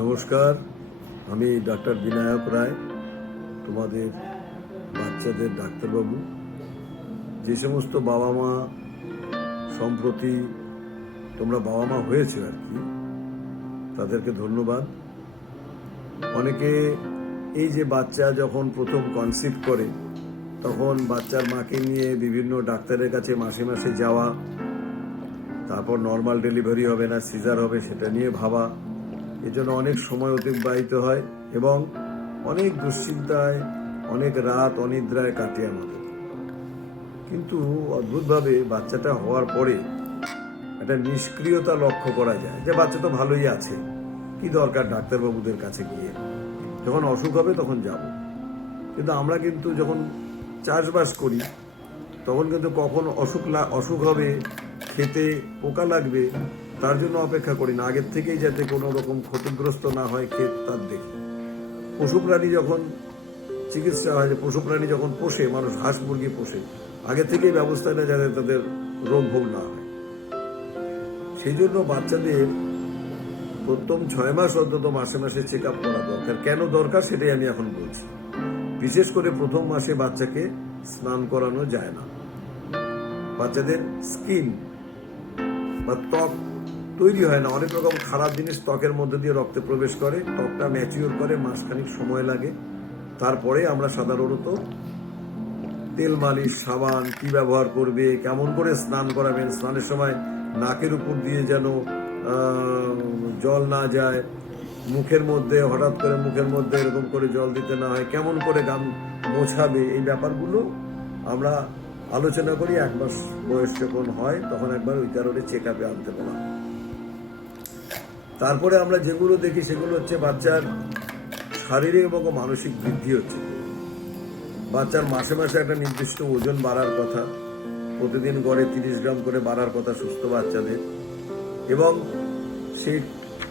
নমস্কার, আমি ডাক্তার বিনায়ক রায়, তোমাদের বাচ্চাদের ডাক্তারবাবু। যে সমস্ত বাবা মা সম্প্রতি তোমরা বাবা মা হয়েছে আর কি, তাদেরকে ধন্যবাদ। অনেকে এই যে বাচ্চা যখন প্রথম কনসিভ করে তখন বাচ্চার মাকে নিয়ে বিভিন্ন ডাক্তারের কাছে মাসে মাসে যাওয়া, তারপর নর্মাল ডেলিভারি হবে না সিজার হবে সেটা নিয়ে ভাবা, এজন্য অনেক সময় অতিবাহিত হয় এবং অনেক দুশ্চিন্তায় অনেক রাত অনিদ্রায় কাটে আমাদের। কিন্তু অদ্ভুতভাবে বাচ্চাটা হওয়ার পরে একটা নিষ্ক্রিয়তা লক্ষ্য করা যায় যে বাচ্চা তো ভালোই আছে, কি দরকার ডাক্তারবাবুদের কাছে গিয়ে, যখন অসুখ হবে তখন যাব। কিন্তু আমরা কিন্তু যখন চাষবাস করি তখন কিন্তু কখন অসুখ হবে, খেতে পোকা লাগবে, তার জন্য অপেক্ষা করি না, আগের থেকেই যাতে কোনো রকম ক্ষতিগ্রস্ত না হয় ক্ষেত তার দেখি। পশু প্রাণী যখন চিকিৎসা হয়, যে পশু প্রাণী যখন পোষে মানুষ, হাঁস মুরগি পোষে, আগে থেকেই ব্যবস্থা নেয় যাতে তাদের রোগ ভোগ না হয়। সেই জন্য বাচ্চাদের প্রথম 6 মাস অন্তত মাসে মাসে চেক আপ করা দরকার। কেন দরকার সেটাই আমি এখন বলছি। বিশেষ করে প্রথম মাসে বাচ্চাকে স্নান করানো যায় না। বাচ্চাদের স্কিন বা ত্বক তৈরি হয় না, অনেক রকম খারাপ জিনিস ত্বকের মধ্যে দিয়ে রক্তে প্রবেশ করে, ত্বকটা ম্যাচিওর করে মাসখানিক সময় লাগে। তারপরে আমরা সাধারণত তেল মালিশ, সাবান কি ব্যবহার করবে, কেমন করে স্নান করাবেন, স্নানের সময় নাকের উপর দিয়ে যেন জল না যায়, মুখের মধ্যে হঠাৎ করে মুখের মধ্যে এরকম করে জল দিতে না হয়, কেমন করে গাম মোছাবে, এই ব্যাপারগুলো আমরা আলোচনা করি। 1 মাস বয়স যখন হয় তখন একবার ওই কারণে চেক আপে আনতে বলা। তারপরে আমরা যেগুলো দেখি সেগুলো হচ্ছে বাচ্চার শারীরিক এবং মানসিক বৃদ্ধি হচ্ছে। বাচ্চার মাসে মাসে একটা নির্দিষ্ট ওজন বাড়ার কথা, প্রতিদিন গড়ে 30 গ্রাম করে বাড়ার কথা সুস্থ বাচ্চাদের। এবং সেই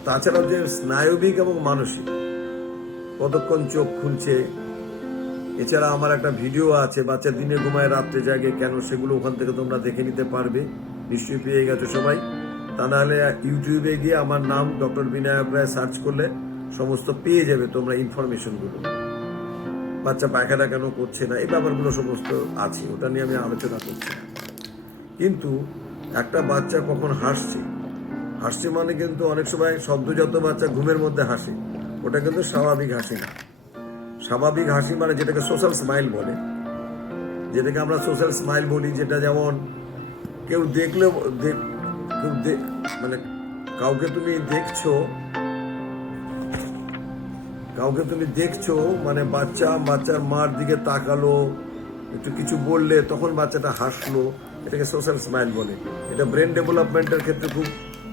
তাছাড়াও যে স্নায়বিক এবং মানসিক, কতক্ষণ চোখ খুলছে। এছাড়া আমার একটা ভিডিও আছে, বাচ্চা দিনে ঘুমায় রাত্রে জাগে কেন, সেগুলো ওখান থেকে তোমরা দেখে নিতে পারবে, নিশ্চয়ই পেয়ে গেছো সবাই। তা নাহলে ইউটিউবে গিয়ে আমার নাম ডক্টর বিনায়ক রায় সার্চ করলে সমস্ত পেয়ে যাবে তোমরা ইনফরমেশনগুলো। বাচ্চা পায়খানা কেন করছে না, এই ব্যাপারগুলো সমস্ত আছে, ওটা নিয়ে আমি আলোচনা করছি না। কিন্তু একটা বাচ্চা কখন হাসছে, হাসছে মানে কিন্তু অনেক সময় সদ্যজাত বাচ্চা ঘুমের মধ্যে হাসে, ওটা কিন্তু স্বাভাবিক হাসি না। স্বাভাবিক হাসি মানে যেটাকে সোশ্যাল স্মাইল বলে, যেটাকে আমরা সোশ্যাল স্মাইল বলি, যেটা যেমন কেউ দেখলেও মানে কাউকে তুমি দেখছো মানে বাচ্চার মার দিকে তাকালো, একটু কিছু বললে তখন বাচ্চাটা হাসলো, এটাকে সোশ্যাল স্মাইল বলে। এটা ব্রেন ডেভেলপমেন্টের ক্ষেত্রে খুব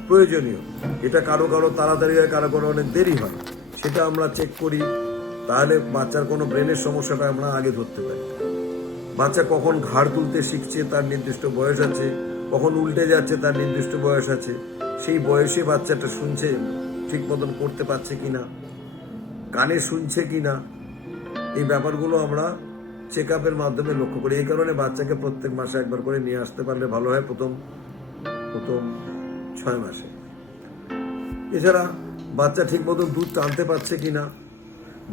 প্রয়োজনীয়। এটা কারো তাড়াতাড়ি হয়, কারো অনেক দেরি হয়, সেটা আমরা চেক করি, তাহলে বাচ্চার কোনো ব্রেনের সমস্যাটা আমরা আগে ধরতে পারি। বাচ্চা কখন ঘাড় তুলতে শিখছে তার নির্দিষ্ট বয়স আছে, কখন উল্টে যাচ্ছে তার নির্দিষ্ট বয়স আছে, সেই বয়সে বাচ্চাটা শুনছে ঠিক মতন করতে পারছে কিনা, কানে শুনছে কিনা, এই ব্যাপারগুলো আমরা চেক আপের মাধ্যমে লক্ষ্য করি। এই কারণে বাচ্চাকে প্রত্যেক মাসে একবার করে নিয়ে আসতে পারলে ভালো হয়, প্রথম 6 মাসে। এছাড়া বাচ্চা ঠিক মতো দুধ টানতে পারছে কিনা,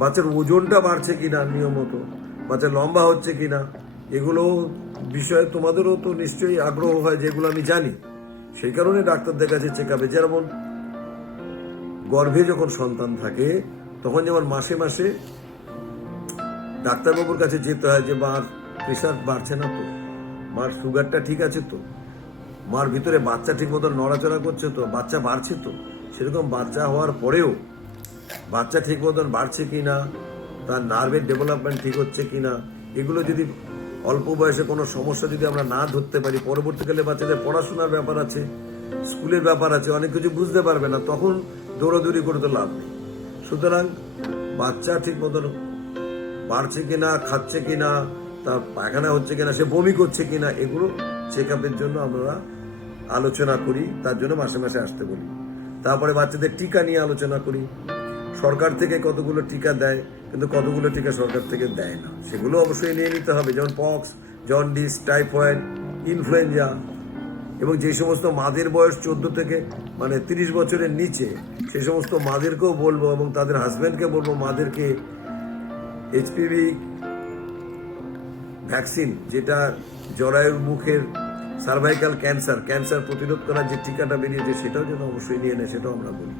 বাচ্চার ওজনটা বাড়ছে কিনা নিয়মিত, বাচ্চা লম্বা হচ্ছে কিনা, এগুলো বিষয়ে তোমাদেরও তো নিশ্চয়ই আগ্রহ হয়, যেগুলো আমি জানি। সেই কারণে ডাক্তারদের কাছে চেক আপে, যেমন গর্ভে যখন সন্তান থাকে তখন যেমন মাসে মাসে ডাক্তারবাবুর কাছে যেতে হয় যে মার প্রেশার বাড়ছে না তো, মার সুগারটা ঠিক আছে তো, মার ভিতরে বাচ্চা ঠিক মতো নড়াচড়া করছে তো, বাচ্চা বাড়ছে তো। সেরকম বাচ্চা হওয়ার পরেও বাচ্চা ঠিক মতন বাড়ছে কিনা, তার নার্ভের ডেভেলপমেন্ট ঠিক হচ্ছে কিনা, এগুলো যদি অল্প বয়সে কোনো সমস্যা যদি আমরা না ধরতে পারি, পরবর্তীকালে বাচ্চাদের পড়াশোনার ব্যাপার আছে, স্কুলের ব্যাপার আছে, অনেক কিছু বুঝতে পারবে না, তখন দৌড়াদৌড়ি করে তো লাভ নেই। সুতরাং বাচ্চা ঠিক মতন বাড়ছে কিনা, খাচ্ছে কিনা, তার পায়খানা হচ্ছে কিনা, সে বমি করছে কিনা, এগুলো চেক আপের জন্য আমরা আলোচনা করি, তার জন্য মাসে মাসে আসতে বলি। তারপরে বাচ্চাদের টিকা নিয়ে আলোচনা করি। সরকার থেকে কতগুলো টিকা দেয়, কিন্তু কতগুলো টিকা সরকার থেকে দেয় না, সেগুলো অবশ্যই নিয়ে নিতে হবে। যেমন পক্স, জন্ডিস, টাইফয়েড, ইনফ্লুয়েঞ্জা, এবং যে সমস্ত মাদের বয়স 14 থেকে 30 বছরের নিচে, সেই সমস্ত মাদেরকেও বলবো এবং তাদের হাজব্যান্ডকে বলবো মাদেরকে এইচপিভি ভ্যাকসিন, যেটা জরায়ুর মুখের সার্ভাইকাল ক্যান্সার প্রতিরোধ করার যে টিকাটা বেরিয়েছে সেটাও যেন অবশ্যই নিয়ে নেয়, সেটাও আমরা বলি।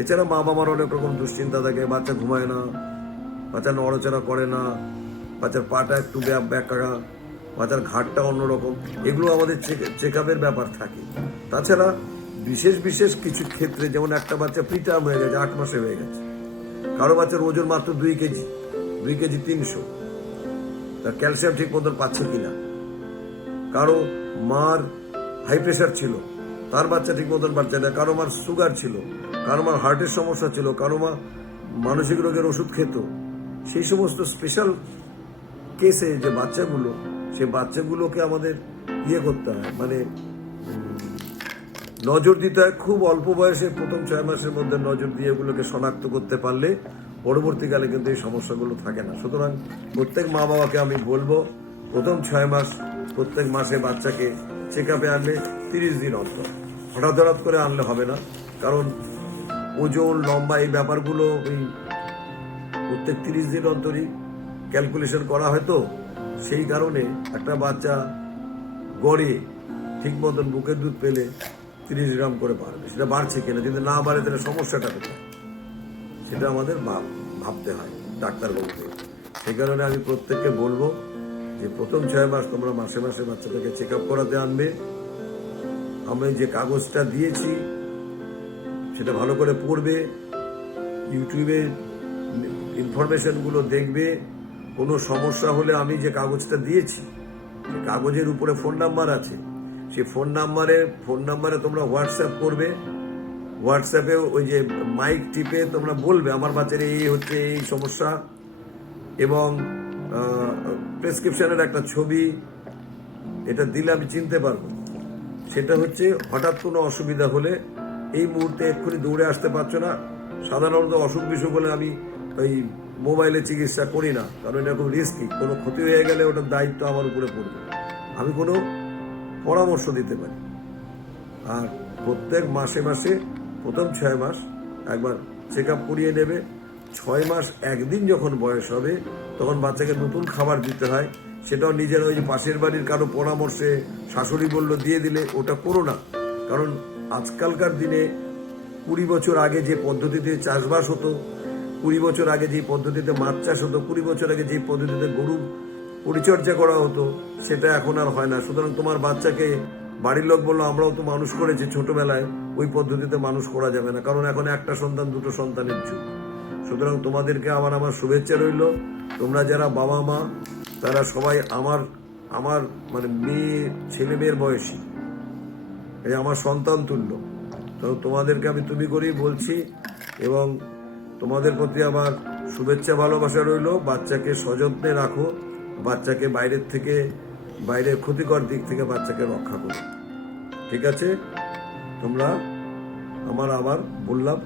এছাড়া মা বাবার অনেক রকম দুশ্চিন্তা থাকে, বাচ্চা ঘুমায় না, বাচ্চা নড়াচড়া করে না, বাচ্চার পাটা একটু ব্যাকা, বাচ্চার ঘাটটা অন্যরকম, এগুলো আমাদের চেক আপের ব্যাপার থাকে। তাছাড়া বিশেষ কিছু ক্ষেত্রে, যেমন একটা বাচ্চা প্রিটার্ম হয়ে গেছে, 8 মাসে হয়ে গেছে, কারো বাচ্চার ওজন মাত্র 2 কেজি 300, তার ক্যালসিয়াম ঠিক মতন পাচ্ছে কিনা, কারো মার হাই প্রেশার ছিল, তার বাচ্চা ঠিক মতন পাচ্ছে না, কারো মার সুগার ছিল, কারো মার হার্টের সমস্যা ছিল, কারো মা মানসিক রোগের ওষুধ খেত। সেই সমস্ত স্পেশাল কেসে যে বাচ্চাগুলো, সেই বাচ্চাগুলোকে আমাদের করতে হয়, নজর দিতে হয়। খুব অল্প বয়সে প্রথম 6 মাসের মধ্যে নজর দিয়ে এগুলোকে শনাক্ত করতে পারলে পরবর্তীকালে কিন্তু এই সমস্যাগুলো থাকে না। সুতরাং প্রত্যেক মা বাবাকে আমি বলবো, প্রথম 6 মাস প্রত্যেক মাসে বাচ্চাকে চেক আপে আনলে 30 দিন অন্তর, হঠাৎ করে আনলে হবে না, কারণ ওজন লম্বা এই ব্যাপারগুলো ওই প্রত্যেক 30 দিন অন্তরই ক্যালকুলেশন করা হয়। তো সেই কারণে একটা বাচ্চা গড়ে ঠিক মতন বুকের দুধ পেলে 30 গ্রাম করে বাড়বে, সেটা বাড়ছে কিনা, যদি না বাড়ে তাহলে সমস্যাটা কোথায়, সেটা আমাদের ভাবতে হয় ডাক্তারবাবুদের। সেই কারণে আমি প্রত্যেককে বলবো যে প্রথম 6 মাস তোমরা মাসে বাচ্চাটাকে চেক আপ করাতে আনবে। আমি যে কাগজটা দিয়েছি সেটা ভালো করে পড়বে, ইউটিউবে ইনফরমেশনগুলো দেখবে। কোনো সমস্যা হলে আমি যে কাগজটা দিয়েছি, সেই কাগজের উপরে ফোন নাম্বার আছে, সেই ফোন নাম্বারে তোমরা হোয়াটসঅ্যাপ করবে। হোয়াটসঅ্যাপে ওই যে মাইক টিপে তোমরা বলবে আমার বাচ্চার এই হচ্ছে, এই সমস্যা, এবং প্রেসক্রিপশনের একটা ছবি, এটা দিলে আমি চিনতে পারবো। সেটা হচ্ছে হঠাৎ কোনো অসুবিধা হলে এই মুহূর্তে এক্ষুনি দৌড়ে আসতে পারছো না। সাধারণত অসুখ বিসুখ হলে আমি ওই মোবাইলে চিকিৎসা করি না, কারণ এটা খুব রিস্কি, কোনো ক্ষতি হয়ে গেলে ওটার দায়িত্ব আমার উপরে পড়বে। আমি কোনো পরামর্শ দিতে পারি। আর প্রত্যেক মাসে প্রথম 6 মাস একবার চেক আপ করিয়ে নেবে। 6 মাস একদিন যখন বয়স হবে তখন বাচ্চাকে নতুন খাবার দিতে হয়, সেটাও নিজের ওই পাশের বাড়ির কারো পরামর্শে, শাশুড়ি বলল দিয়ে দিলে, ওটা করো না। কারণ আজকালকার দিনে 20 বছর আগে যে পদ্ধতিতে চাষবাস হতো, 20 বছর আগে যে পদ্ধতিতে মাছ চাষ হতো, 20 বছর আগে যে পদ্ধতিতে গরু পরিচর্যা করা হতো, সেটা এখন আর হয় না। সুতরাং তোমার বাচ্চাকে বাড়ির লোক বললো আমরাও তো মানুষ করেছি ছোটবেলায়, ওই পদ্ধতিতে মানুষ করা যাবে না, কারণ এখন একটা সন্তান 2টো সন্তানের যুগ। সুতরাং তোমাদেরকে আমার শুভেচ্ছা রইল। তোমরা যারা বাবা মা, তারা সবাই আমার মেয়ে, ছেলে মেয়ের বয়সী, এই আমার সন্তান তুল্য। তো তোমাদেরকে আমি তুমি করেই বলছি, এবং তোমাদের প্রতি আমার শুভেচ্ছা ভালোবাসা রইল। বাচ্চাকে সযত্নে রাখো, বাচ্চাকে বাইরের ক্ষতিকর দিক থেকে বাচ্চাকে রক্ষা করো, ঠিক আছে? তোমরা আবার বললাম,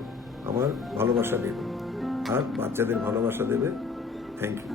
আমার ভালোবাসা দেবে আর বাচ্চাদের ভালোবাসা দেবে। Thank you.